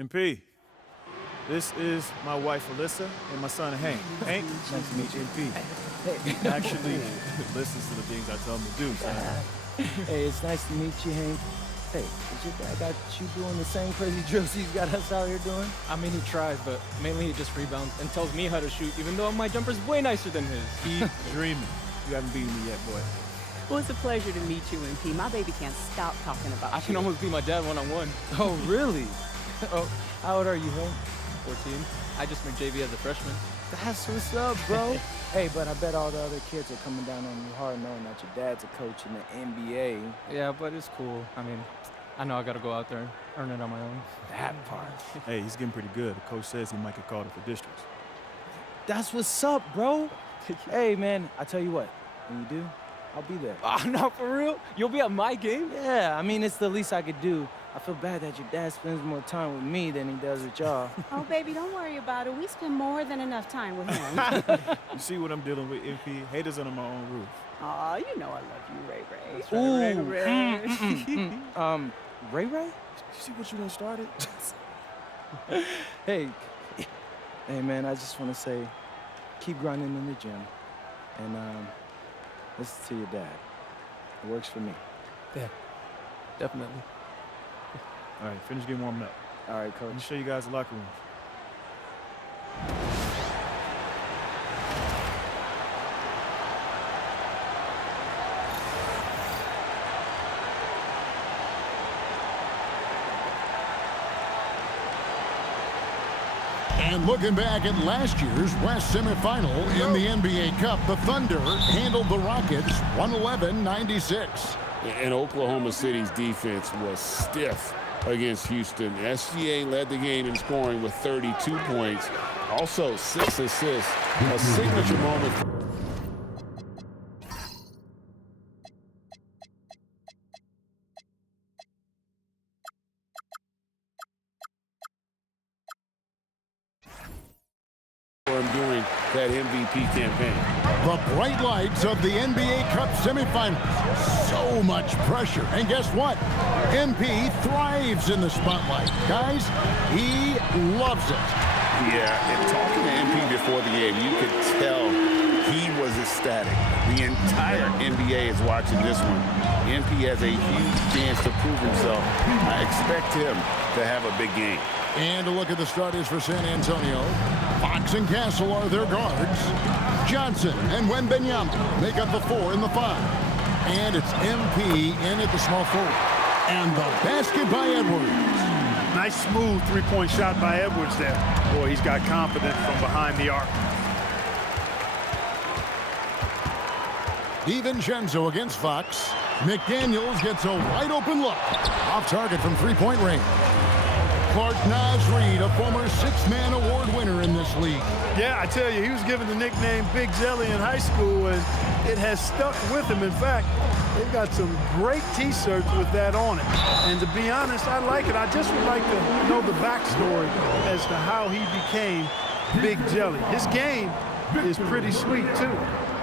MP, this is my wife, Alyssa, and my son, Hank. Hank, nice to meet you. MP. He actually listens to the things I tell him to do, son. Hey, it's nice to meet you, Hank. Hey, is your dad got you doing the same crazy drills he's got us out here doing? I mean, he tries, but mainly he just rebounds and tells me how to shoot, even though my jumper's way nicer than his. Keep dreaming. You haven't beaten me yet, boy. Well, it's a pleasure to meet you, MP. My baby can't stop talking about you. I can almost be my dad one-on-one. Oh, really? Oh, how old are you, Hank? 14. I just made JV as a freshman. That's what's up, bro. Hey, but I bet all the other kids are coming down on you hard knowing that your dad's a coach in the NBA. Yeah, but it's cool. I mean, I know I gotta go out there and earn it on my own. That part. Hey, he's getting pretty good. The coach says he might get called up for districts. That's what's up, bro. Hey, man, I tell you what, when you do, I'll be there. Oh, no, for real? You'll be at my game? Yeah, I mean, it's the least I could do. I feel bad that your dad spends more time with me than he does with y'all. Oh, baby, don't worry about it. We spend more than enough time with him. You see what I'm dealing with, MP? Haters under my own roof. Aw, you know I love you, Ray Ray. That's right, Ooh. Ray Ray? You see what you done started? Hey, man, I just want to say, keep grinding in the gym, and listen to your dad. It works for me. Yeah, definitely. All right, finish getting warmed up. All right, Let me coach. show you guys the locker room. And looking back at last year's West semifinal in the NBA Cup, the Thunder handled the Rockets 111-96. And Oklahoma City's defense was stiff against Houston. SGA led the game in scoring with 32 points. Also 6 assists, a signature moment. During that MVP campaign. The bright lights of the NBA Cup semifinals. So much pressure. And guess what? MP thrives in the spotlight. Guys, he loves it. Yeah, and talking to MP before the game, you could tell he was ecstatic. The entire NBA is watching this one. MP has a huge chance to prove himself. I expect him to have a big game. And a look at the starters for San Antonio. Fox and Castle are their guards. Johnson and Wembanyama make up the 4 and the 5. And it's MP in at the small forward. And the basket by Edwards. Nice smooth three-point shot by Edwards there. Boy, he's got confidence from behind the arc. DiVincenzo against Fox. McDaniels gets a wide-open look. Off target from three-point range. Clark Nasreed, a former six-man award winner in this league. Yeah, I tell you, he was given the nickname Big Jelly in high school, and it has stuck with him. In fact, they've got some great T-shirts with that on it. And to be honest, I like it. I just would like to know the backstory as to how he became Big Jelly. His game is pretty sweet, too.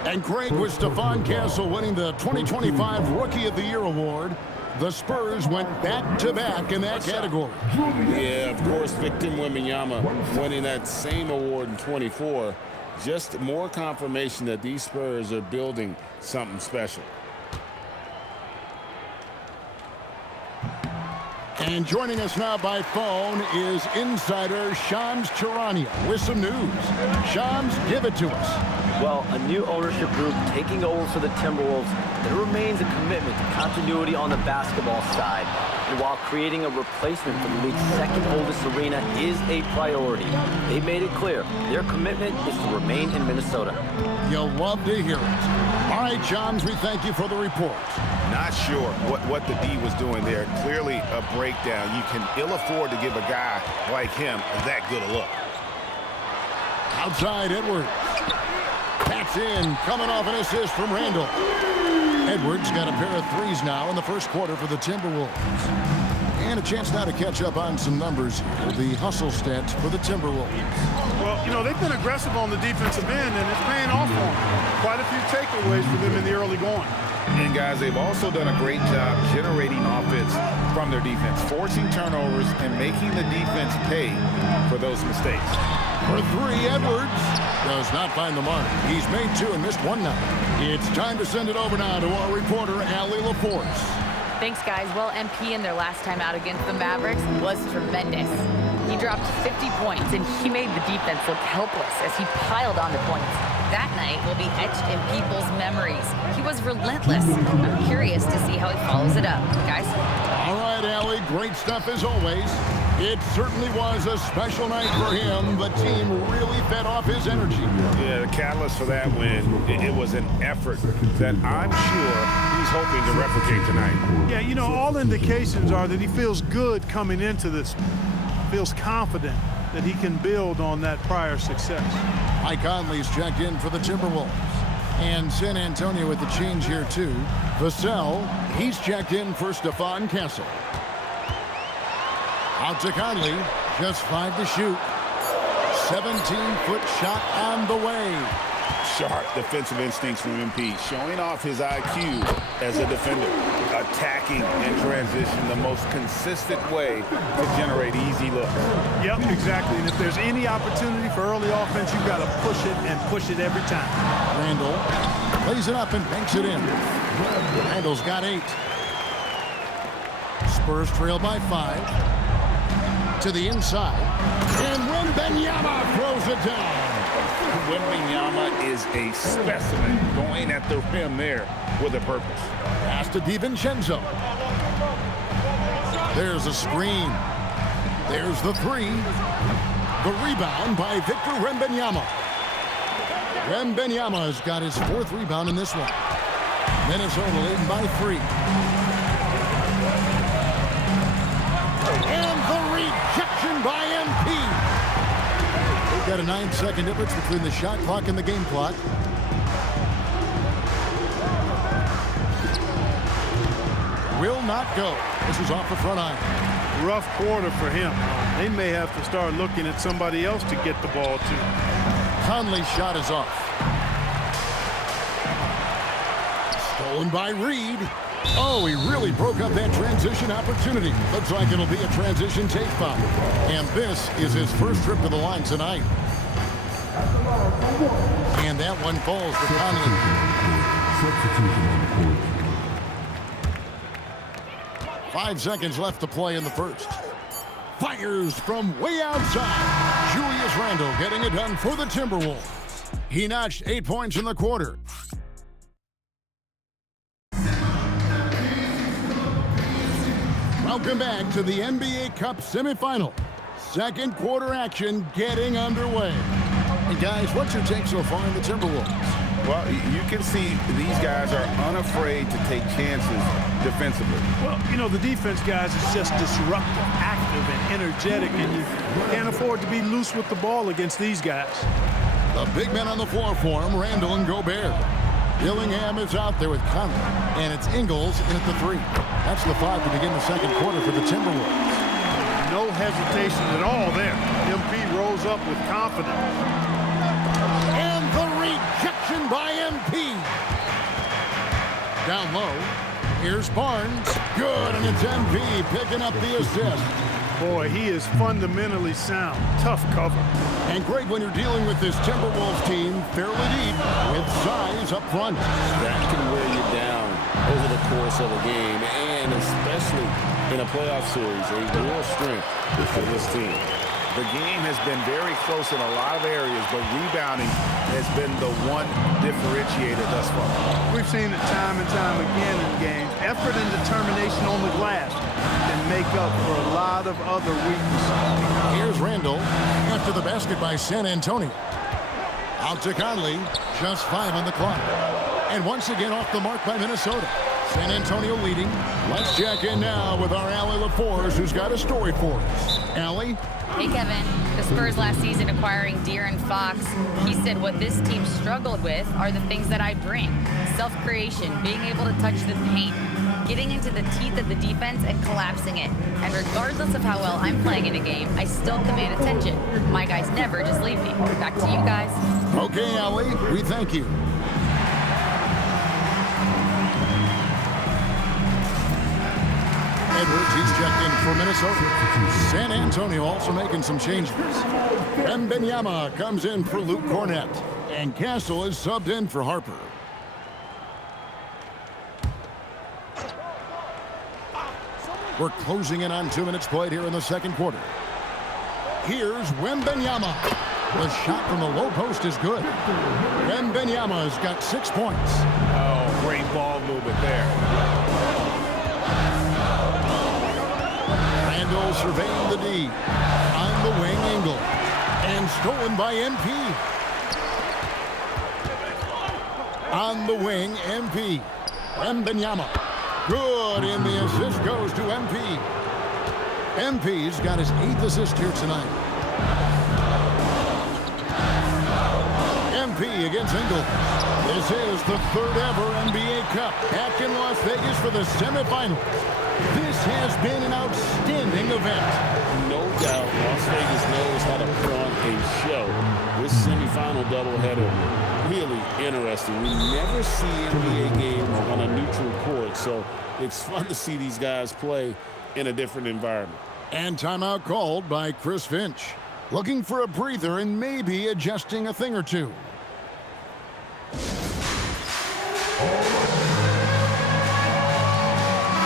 And great was Stephon Castle winning the 2025 Rookie of the Year award. The Spurs went back-to-back in that category. Yeah, of course, Victor Wembanyama winning that same award in 24. Just more confirmation that these Spurs are building something special. And joining us now by phone is insider Shams Charania with some news. Shams, give it to us. Well, a new ownership group taking over for the Timberwolves. There remains a commitment to continuity on the basketball side. And while creating a replacement for the league's second oldest arena is a priority, they made it clear their commitment is to remain in Minnesota. You'll love to hear it. All right, Shams, we thank you for the report. Not sure what the D was doing there. Clearly a breakdown. You can ill afford to give a guy like him that good a look. Outside Edwards. That's in, coming off an assist from Randall. Edwards got a pair of threes now in the first quarter for the Timberwolves. And a chance now to catch up on some numbers here. The hustle stats for the Timberwolves. Well, you know, they've been aggressive on the defensive end, and it's paying off for them. Quite a few takeaways for them in the early going. And guys, they've also done a great job generating offense from their defense, forcing turnovers and making the defense pay for those mistakes. For three, Edwards does not find the mark. He's made two and missed one now. It's time to send it over now to our reporter, Allie LaForce. Thanks, guys. Well, MP in their last time out against the Mavericks was tremendous. He dropped 50 points, and he made the defense look helpless as he piled on the points. That night will be etched in people's memories. He was relentless. I'm curious to see how he follows it up. Guys? All right, Allie, great stuff as always. It certainly was a special night for him. The team really fed off his energy. Yeah, the catalyst for that win, it was an effort that I'm sure he's hoping to replicate tonight. Yeah, you know, all indications are that he feels good coming into this, feels confident that he can build on that prior success. Mike Conley's checked in for the Timberwolves. And San Antonio with the change here, too. Vassell, he's checked in for Stephon Castle. Out to Conley, just 5 to shoot. 17-foot shot on the way. Sharp defensive instincts from MP, showing off his IQ as a defender. Attacking in transition, the most consistent way to generate easy looks. Yep, exactly. And if there's any opportunity for early offense, you've got to push it and push it every time. Randall plays it up and banks it in. Randall's got 8. Spurs trail by 5. To the inside. And Wembanyama throws it down. Wembanyama is a specimen, going at the rim there with a purpose. Pass to DiVincenzo. There's a screen. There's the 3. The rebound by Victor Wembanyama. Wembanyama has got his 4th rebound in this one. Minnesota leading by 3. And the rejection by MP. We've got a 9-second difference between the shot clock and the game clock. Will not go. This is off the front iron. Rough quarter for him. They may have to start looking at somebody else to get the ball to. Conley's shot is off. Stolen by Reed. Oh, he really broke up that transition opportunity. Looks like it'll be a transition take foul. And this is his first trip to the line tonight. And that one falls to Conley. 5 seconds left to play in the first. Fires from way outside. Julius Randle getting it done for the Timberwolves. He notched 8 points in the quarter. Welcome back to the NBA Cup semifinal. Second quarter action getting underway. And guys, what's your take so far in the Timberwolves? Well, you can see these guys are unafraid to take chances defensively. Well, you know, the defense, guys, is just disruptive, active, and energetic, and you can't afford to be loose with the ball against these guys. The big men on the floor for him, Randall and Gobert. Dillingham is out there with Conley, and it's Ingles in at the 3. That's the 5 to begin the second quarter for the Timberwolves. No hesitation at all there. MP rolls up with confidence. And the rejection by MP. Down low. Here's Barnes. Good, and it's MP picking up the assist. Boy, he is fundamentally sound. Tough cover. And great when you're dealing with this Timberwolves team fairly deep with size up front. That can wear you down over the course of a game, and especially in a playoff series, a real strength for this team. The game has been very close in a lot of areas, but rebounding has been the one differentiator thus far. We've seen it time and time again in games. Effort and determination on the glass can make up for a lot of other weaknesses. Here's Randall after the basket by San Antonio. Out to Conley, just 5 on the clock. And once again off the mark by Minnesota. San Antonio leading. Let's check in now with our Allie LaForce, who's got a story for us. Allie? Hey, Kevin. The Spurs last season acquiring De'Aaron Fox. He said what this team struggled with are the things that I bring. Self-creation, being able to touch the paint, getting into the teeth of the defense and collapsing it. And regardless of how well I'm playing in a game, I still command attention. My guys never just leave me. Back to you guys. Okay, Allie, we thank you. for Minnesota. San Antonio also making some changes. Wembanyama comes in for Luke Cornett. And Castle is subbed in for Harper. We're closing in on 2 minutes played here in the second quarter. Here's Wembanyama. The shot from the low post is good. Wembanyama's got 6 points. Oh, great ball movement there. Randall surveying the D. On the wing, Engel. And stolen by MP. On the wing, MP. Wembanyama. Good, and the assist goes to MP. MP's got his 8th assist here tonight. MP against Engel. This is the 3rd ever NBA Cup back in Las Vegas for the semifinals. This has been an outstanding event. No doubt, Las Vegas knows how to put on a show. This semifinal doubleheader, really interesting. We never see NBA games on a neutral court, so it's fun to see these guys play in a different environment. And timeout called by Chris Finch. Looking for a breather and maybe adjusting a thing or two.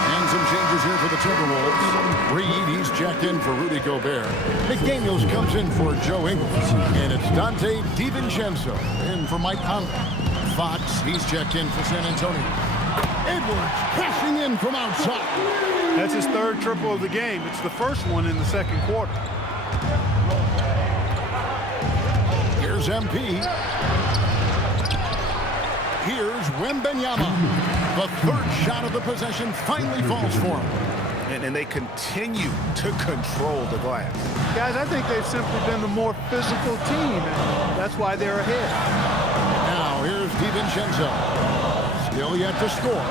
And some changes here for the Timberwolves. Reed, he's checked in for Rudy Gobert. McDaniels comes in for Joe Ingles. And it's Dante DiVincenzo in for Mike Conley. Fox, he's checked in for San Antonio. Edwards passing in from outside. That's his 3rd triple of the game. It's the first one in the second quarter. Here's MP. Here's Wembanyama. The 3rd shot of the possession finally falls for him. And they continue to control the glass. Guys, I think they've simply been the more physical team, and that's why they're ahead. Now, here's DiVincenzo. Still yet to score.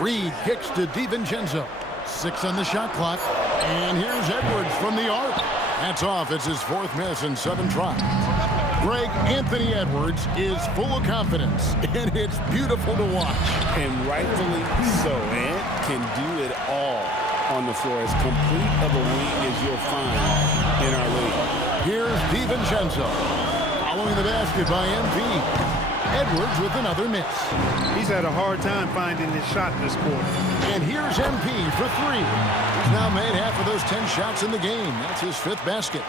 Reed kicks to DiVincenzo. 6 on the shot clock. And here's Edwards from the arc. That's off. It's his 4th miss in 7 tries. Greg Anthony Edwards is full of confidence, and it's beautiful to watch. And rightfully so. Ant can do it all on the floor. As complete of a wing as you'll find in our league. Here's DiVincenzo. Following the basket by MP. Edwards with another miss. He's had a hard time finding his shot this quarter. And here's MP for 3. He's now made half of those 10 shots in the game. That's his 5th basket.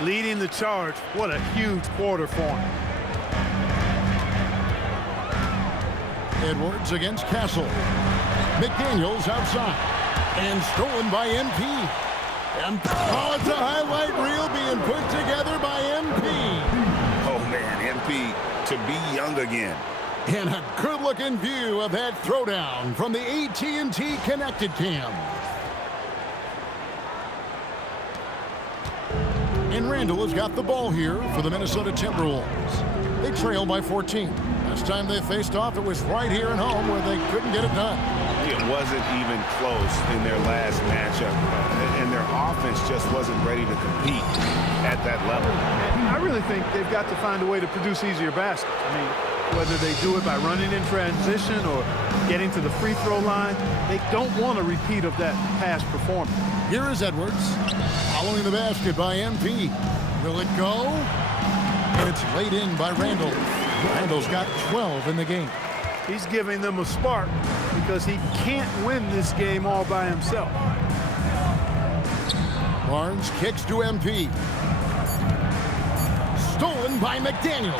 Leading the charge. What a huge quarter for him. Edwards against Castle. McDaniels outside. And stolen by MP. Oh, it's a highlight reel being put together by MP. Oh, man, MP to be young again. And a good-looking view of that throwdown from the AT&T Connected Cam. And Randall has got the ball here for the Minnesota Timberwolves. They trail by 14. Last time they faced off, it was right here at home where they couldn't get it done. It wasn't even close in their last matchup, and their offense just wasn't ready to compete at that level. I really think they've got to find a way to produce easier baskets. I mean, whether they do it by running in transition or getting to the free throw line, they don't want a repeat of that past performance. Here is Edwards, following the basket by MP. Will it go? And it's laid in by Randall. Randall's got 12 in the game. He's giving them a spark because he can't win this game all by himself. Barnes kicks to MP. Stolen by McDaniel.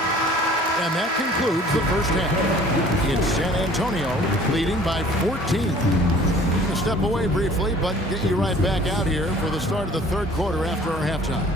And that concludes the first half. It's San Antonio leading by 14. We're gonna step away briefly, but get you right back out here for the start of the 3rd quarter after our halftime.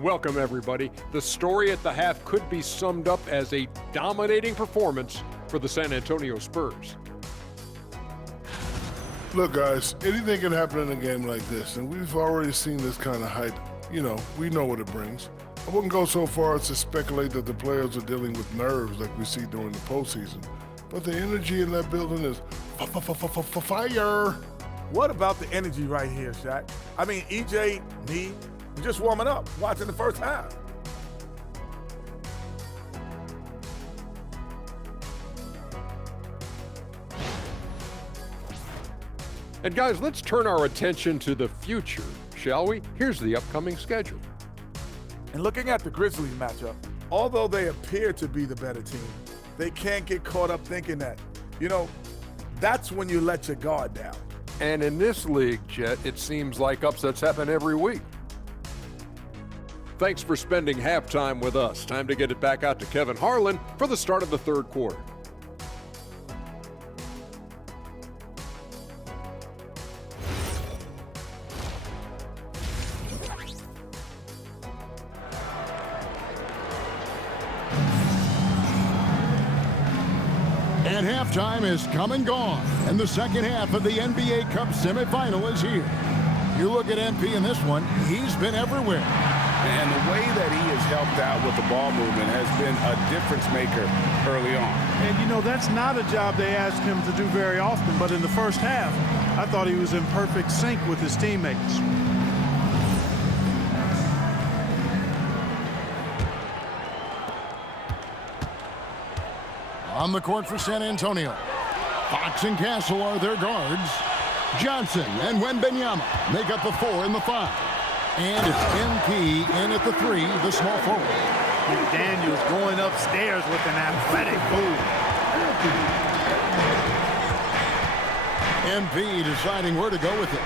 Welcome, everybody. The story at the half could be summed up as a dominating performance for the San Antonio Spurs. Look, guys, anything can happen in a game like this, and we've already seen this kind of hype. You know, we know what it brings. I wouldn't go so far as to speculate that the players are dealing with nerves like we see during the postseason, but the energy in that building is fire. What about the energy right here, Shaq? I mean, EJ, me, we're just warming up, watching the first half. And guys, let's turn our attention to the future, shall we? Here's the upcoming schedule. And looking at the Grizzlies matchup, although they appear to be the better team, they can't get caught up thinking that. You know, that's when you let your guard down. And in this league, Jet, it seems like upsets happen every week. Thanks for spending halftime with us. Time to get it back out to Kevin Harlan for the start of the third quarter. And halftime is come and gone, and the second half of the NBA Cup semifinal is here. You look at MP in this one, he's been everywhere. And the way that he has helped out with the ball movement has been a difference maker early on. And, you know, that's not a job they ask him to do very often, but in the first half, I thought he was in perfect sync with his teammates. On the court for San Antonio, Fox and Castle are their guards. Johnson and Wembanyama make up the 4 and the 5. And it's MP in at the 3, the small forward. McDaniels going upstairs with an athletic move. MP deciding where to go with it.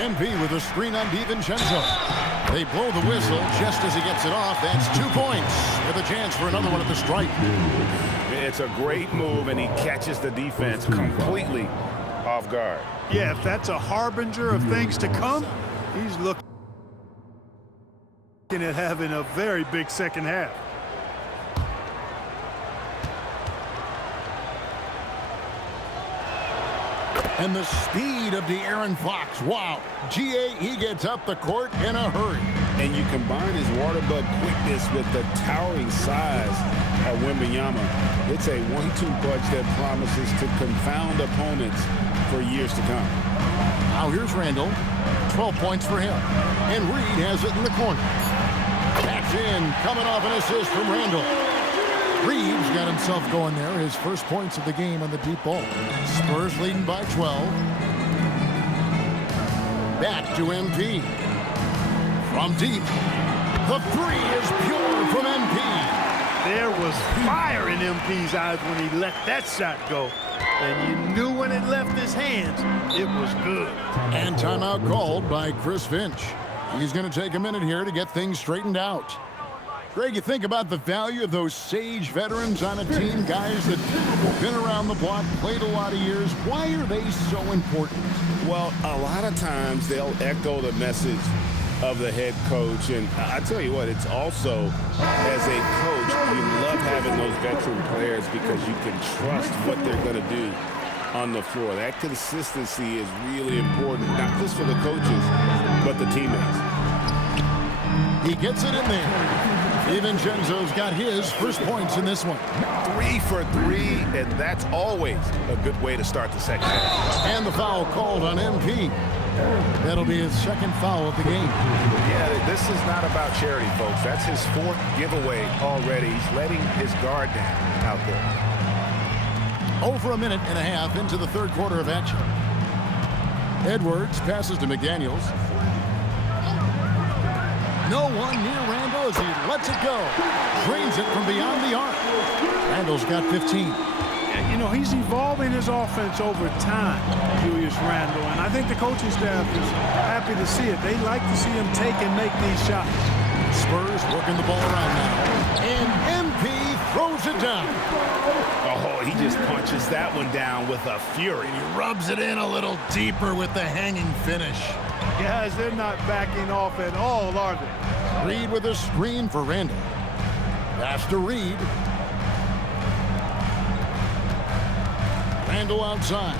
MP with a screen on DiVincenzo. They blow the whistle just as he gets it off. That's 2 points with a chance for another one at the stripe. It's a great move, and he catches the defense completely off guard. Yeah, if that's a harbinger of things to come, he's looking at having a very big second half. And the speed of De'Aaron Fox. Wow. he gets up the court in a hurry. And you combine his water bug quickness with the towering size of Wembanyama. It's a 1-2 punch that promises to confound opponents for years to come. Now here's Randall. 12 points for him. And Reed has it in the corner. That's in, coming off an assist from Randall. Reeves got himself going there, his first points of the game on the deep ball. Spurs leading by 12. Back to MP. From deep, the 3 is pure from MP. There was fire in MP's eyes when he let that shot go. And you knew when it left his hands, it was good. And timeout called by Chris Finch. He's going to take a minute here to get things straightened out. Greg, you think about the value of those sage veterans on a team, guys that have been around the block, played a lot of years. Why are they so important? Well, a lot of times they'll echo the message of the head coach. And I tell you what, it's also, as a coach, you love having those veteran players because you can trust what they're going to do on the floor. That consistency is really important, not just for the coaches, but the teammates. He gets it in there. DiVincenzo's got his first points in this one. 3 for 3, and that's always a good way to start the second half. And the foul called on MP. That'll be his second foul of the game. Yeah, this is not about charity, folks. That's his 4th giveaway already. He's letting his guard down out there. Over a minute and a half into the third quarter of action. Edwards passes to McDaniels. No one near Randall as he lets it go. Drains it from beyond the arc. Randall's got 15. You know, he's evolving his offense over time, Julius Randle, and I think the coaching staff is happy to see it. They like to see him take and make these shots. Spurs working the ball around now. And MP throws it down. Oh, he just punches that one down with a fury. He rubs it in a little deeper with the hanging finish. Guys, they're not backing off at all, are they? Reed with a screen for Randall. Pass to Reed. Randall outside.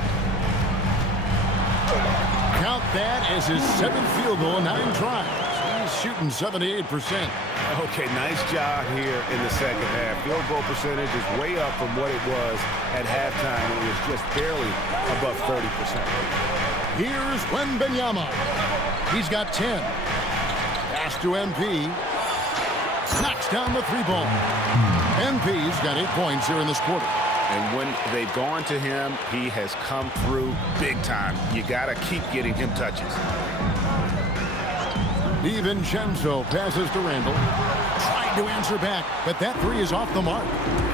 Count that as his 7th field goal in 9 tries. He's shooting 78%. Okay, nice job here in the second half. Field goal percentage is way up from what it was at halftime when it was just barely above 30%. Here's Wembanyama. He's got 10. Pass to MP. Knocks down the three ball. MP's got 8 points here in this quarter. And when they've gone to him, he has come through big time. You got to keep getting him touches. DiVincenzo passes to Randall. Trying to answer back, but that three is off the mark.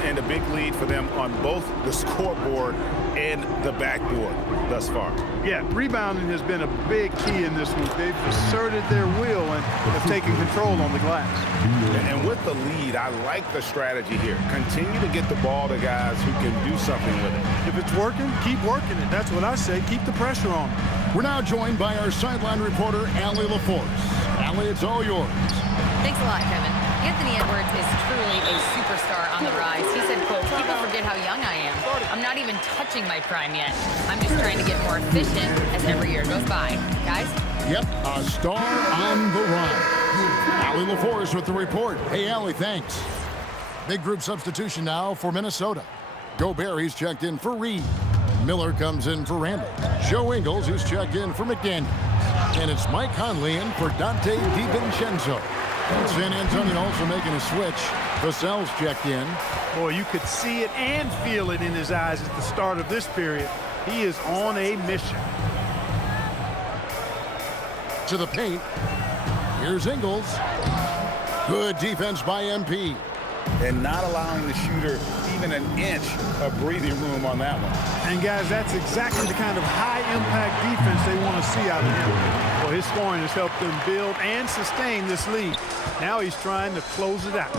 And a big lead for them on both the scoreboard and the backboard thus far. Yeah, rebounding has been a big key in this one. They've asserted their will and have taken control on the glass. And with the lead, I like the strategy here. Continue to get the ball to guys who can do something with it. If it's working, keep working it. That's what I say. Keep the pressure on. We're now joined by our sideline reporter, Allie LaForce. Allie, it's all yours. Thanks a lot, Kevin. Anthony Edwards is truly a superstar on the rise. He said, quote, "People forget how young I am. I'm not even touching my prime yet. I'm just trying to get more efficient as every year goes by." Guys? Yep, a star on the rise. Allie LaForce with the report. Hey, Allie, thanks. Big group substitution now for Minnesota. Gobert, he's checked in for Reed. Miller comes in for Randall. Joe Ingles, who's checked in for McDaniels. And it's Mike Conley in for Dante DiVincenzo. And San Antonio also making a switch. Vassell's checked in. Boy, you could see it and feel it in his eyes at the start of this period. He is on a mission. To the paint. Here's Ingles. Good defense by MP. And not allowing the shooter even an inch of breathing room on that one. And guys, that's exactly the kind of high-impact defense they want to see out of him. Well, his scoring has helped them build and sustain this lead. Now he's trying to close it out.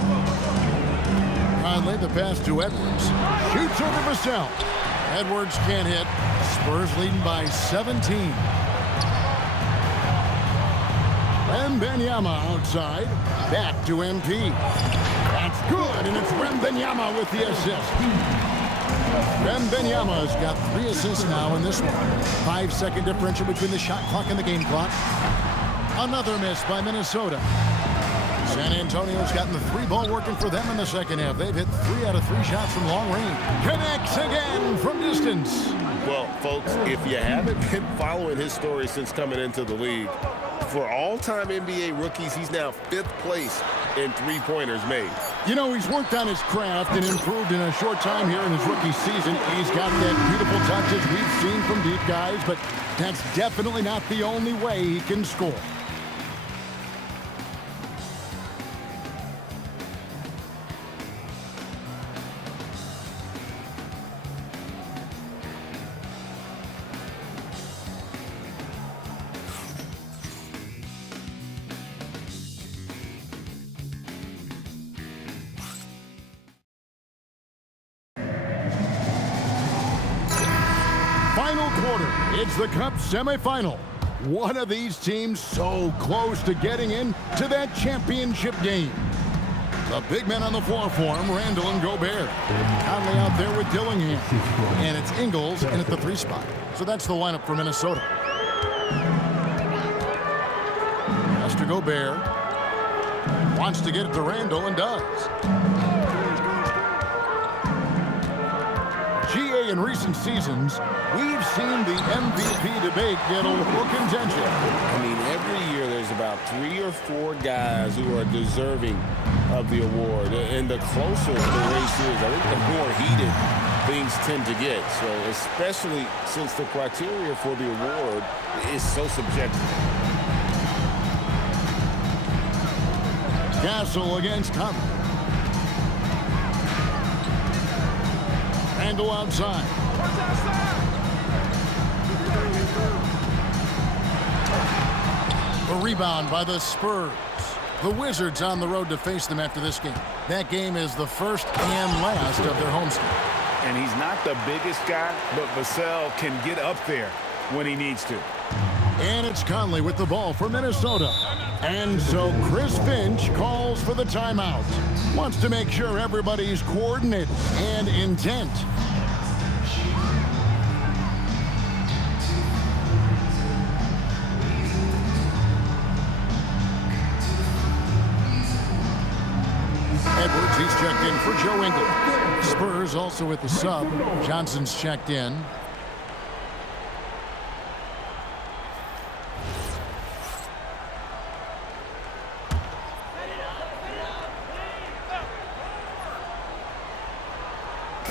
Conley, the pass to Edwards. Shoots over Vassell. Edwards can't hit. Spurs leading by 17. Wembanyama outside. Back to MP. That's good, and it's Wembanyama with the assist. Wembanyama's got 3 assists now in this one. 5-second differential between the shot clock and the game clock. Another miss by Minnesota. San Antonio's gotten the 3-ball working for them in the second half. They've hit 3 out of 3 shots from long range. Connects again from distance. Well, folks, if you haven't been following his story since coming into the league, for all-time NBA rookies, he's now 5th place in three-pointers made. You know, he's worked on his craft and improved in a short time here in his rookie season. He's got that beautiful touch as we've seen from deep guys, but that's definitely not the only way he can score. Final quarter, it's the Cup semifinal. One of these teams so close to getting into that championship game. The big men on the floor for him, Randall and Gobert. Conley out there with Dillingham. And it's Ingles in at the 3 spot. So that's the lineup for Minnesota. Pass to Gobert. Wants to get it to Randall and does. GA in recent seasons, we've seen the MVP debate get a little contentious. I mean, every year there's about 3 or 4 guys who are deserving of the award. And the closer the race is, I think the more heated things tend to get. So especially since the criteria for the award is so subjective. Castle against Conley. Randall outside. A rebound by the Spurs. The Wizards on the road to face them after this game. That game is the first and last of their homestand. And he's not the biggest guy, but Vassell can get up there when he needs to. And it's Conley with the ball for Minnesota. And so Chris Finch calls for the timeout. Wants to make sure everybody's coordinated and intent. Joe Ingles. Spurs also with the sub. Johnson's checked in.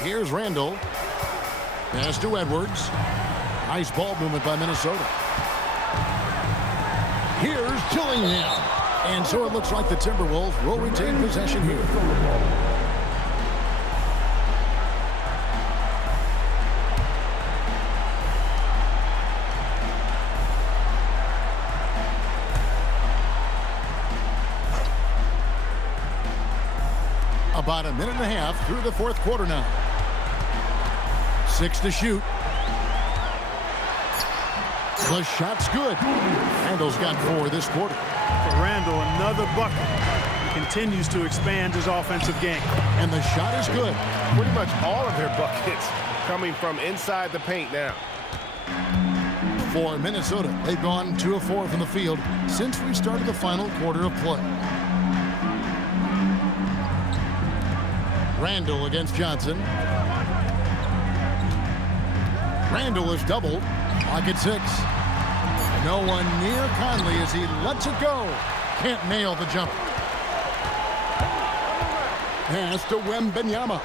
Here's Randall. Pass to Edwards. Nice ball movement by Minnesota. Here's Dillingham. And so it looks like the Timberwolves will retain possession here. About a minute and a half through the fourth quarter now. 6 to shoot. The shot's good. Randall's got 4 this quarter. For Randall, another bucket. He continues to expand his offensive game. And the shot is good. Pretty much all of their buckets coming from inside the paint now. For Minnesota, they've gone 2 of 4 from the field since we started the final quarter of play. Randall against Johnson. Randall is doubled. Pocket 6. No one near Conley as he lets it go. Can't nail the jumper. Pass to Wembanyama.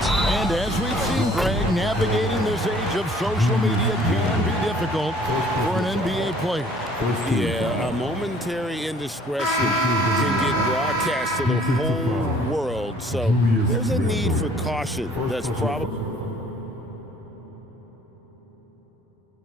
And as we've seen, Greg, navigating this age of social media can be difficult for an NBA player. Yeah, a momentary indiscretion can get broadcast to the whole world. So there's a need for caution that's probably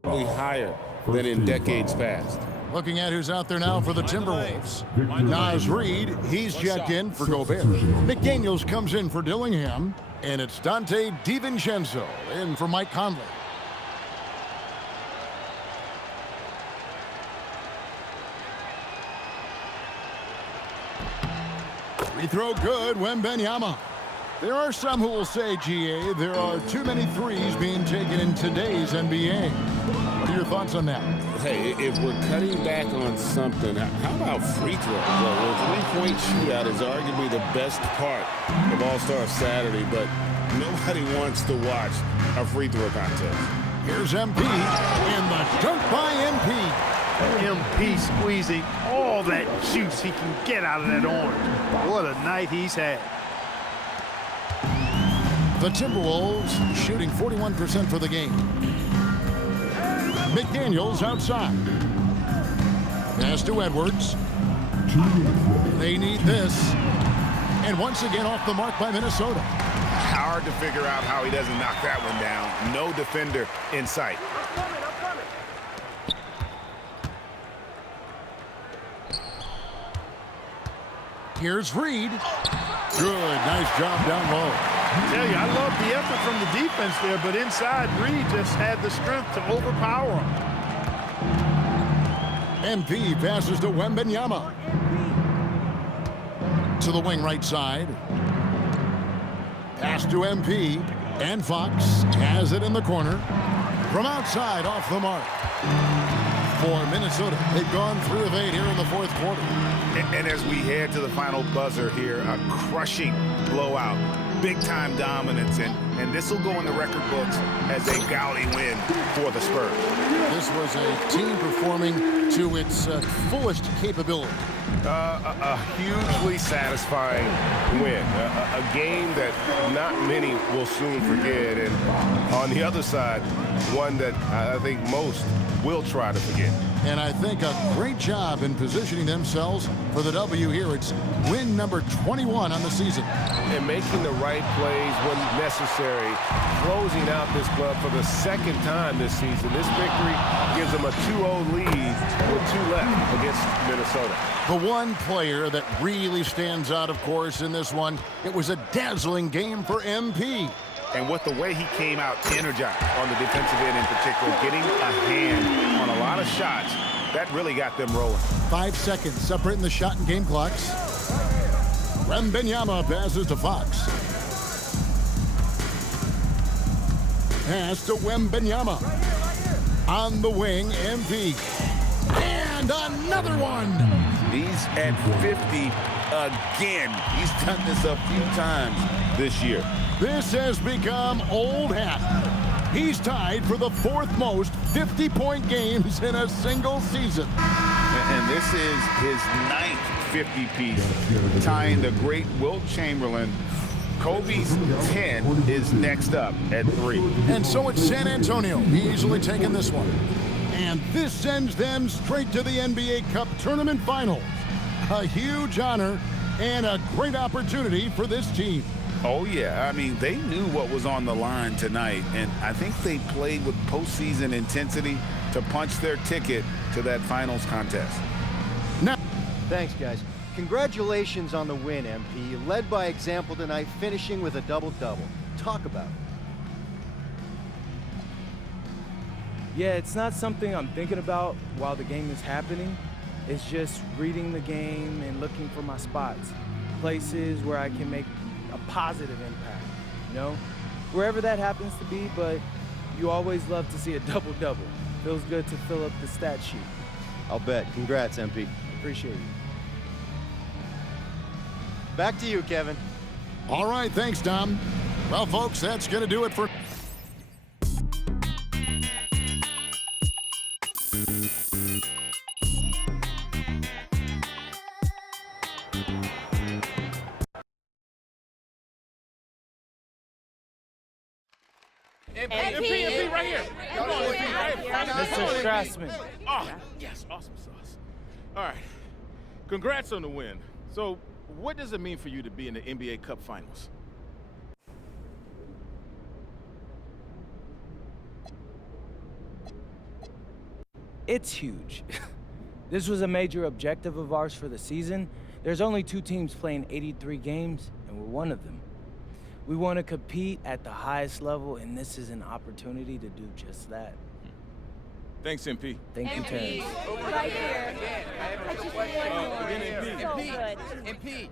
higher than in decades past. Looking at who's out there now for the Timberwolves. Naz Reid, he's checked in for Gobert. McDaniels comes in for Dillingham. And it's Dante DiVincenzo in for Mike Conley. Free throw good, Wembanyama. There are some who will say, GA, there are too many threes being taken in today's NBA. What are your thoughts on that? Hey, if we're cutting back on something, how about free throw? Well, a three-point shootout is arguably the best part of All-Star Saturday, but nobody wants to watch a free throw contest. Here's MP, and the dunk by MP. MP squeezing all that juice he can get out of that orange. What a night he's had. The Timberwolves shooting 41% for the game. McDaniels outside. Pass to Edwards. They need this. And once again off the mark by Minnesota. Hard to figure out how he doesn't knock that one down. No defender in sight. Here's Reid. Good, nice job down low. I tell you, I love the effort from the defense there, but inside, Reid just had the strength to overpower him. MP passes to Wembanyama. To the wing right side. Pass to MP. And Fox has it in the corner. From outside, off the mark. For Minnesota, they've gone 3 of 8 here in the fourth quarter. And as we head to the final buzzer here, a crushing blowout. Big-time dominance, and this will go in the record books as a gaudy win for the Spurs. This was a team performing to its fullest capability. A hugely satisfying win. A game that not many will soon forget, and on the other side, one that I think most will try to forget. And I think a great job in positioning themselves for the W here. It's win number 21 on the season. And making the right plays when necessary, closing out this club for the second time this season. This victory gives them a 2-0 lead with 2 left against Minnesota. The one player that really stands out, of course, in this one, it was a dazzling game for MP. And with the way he came out energized on the defensive end in particular, getting a hand on a lot of shots, that really got them rolling. 5 seconds separating the shot and game clocks. Wembanyama passes to Fox. Pass to Wembanyama. On the wing, MP. And another one. He's at 50 again. He's done this a few times this year. This has become old hat. He's tied for the 4th most 50-point games in a single season. And this is his 9th 50-piece, tying the great Wilt Chamberlain. Kobe's 10 is next up at 3. And so it's San Antonio easily taking this one. And this sends them straight to the NBA Cup Tournament Finals. A huge honor and a great opportunity for this team. Oh, yeah. I mean, they knew what was on the line tonight, and I think they played with postseason intensity to punch their ticket to that finals contest. Now, thanks, guys. Congratulations on the win, MP. You led by example tonight, finishing with a double-double. Talk about it. Yeah, it's not something I'm thinking about while the game is happening. It's just reading the game and looking for my spots, places where I can make a positive impact, you know? Wherever that happens to be, but you always love to see a double-double. Feels good to fill up the stat sheet. I'll bet. Congrats, MP. Appreciate you. Back to you, Kevin. all right, thanks, Dom. Well, folks, that's going to do it for... MP, right here. Come on, MP, right here. Mr. Strassman. Oh, yes, awesome sauce. All right, congrats on the win. So, what does it mean for you to be in the NBA Cup Finals? It's huge. This was a major objective of ours for the season. There's only 2 teams playing 83 games, and we're one of them. We want to compete at the highest level, and this is an opportunity to do just that. Thanks, MP. Thank you, Terrence. Right here. Again, MP. So good. MP,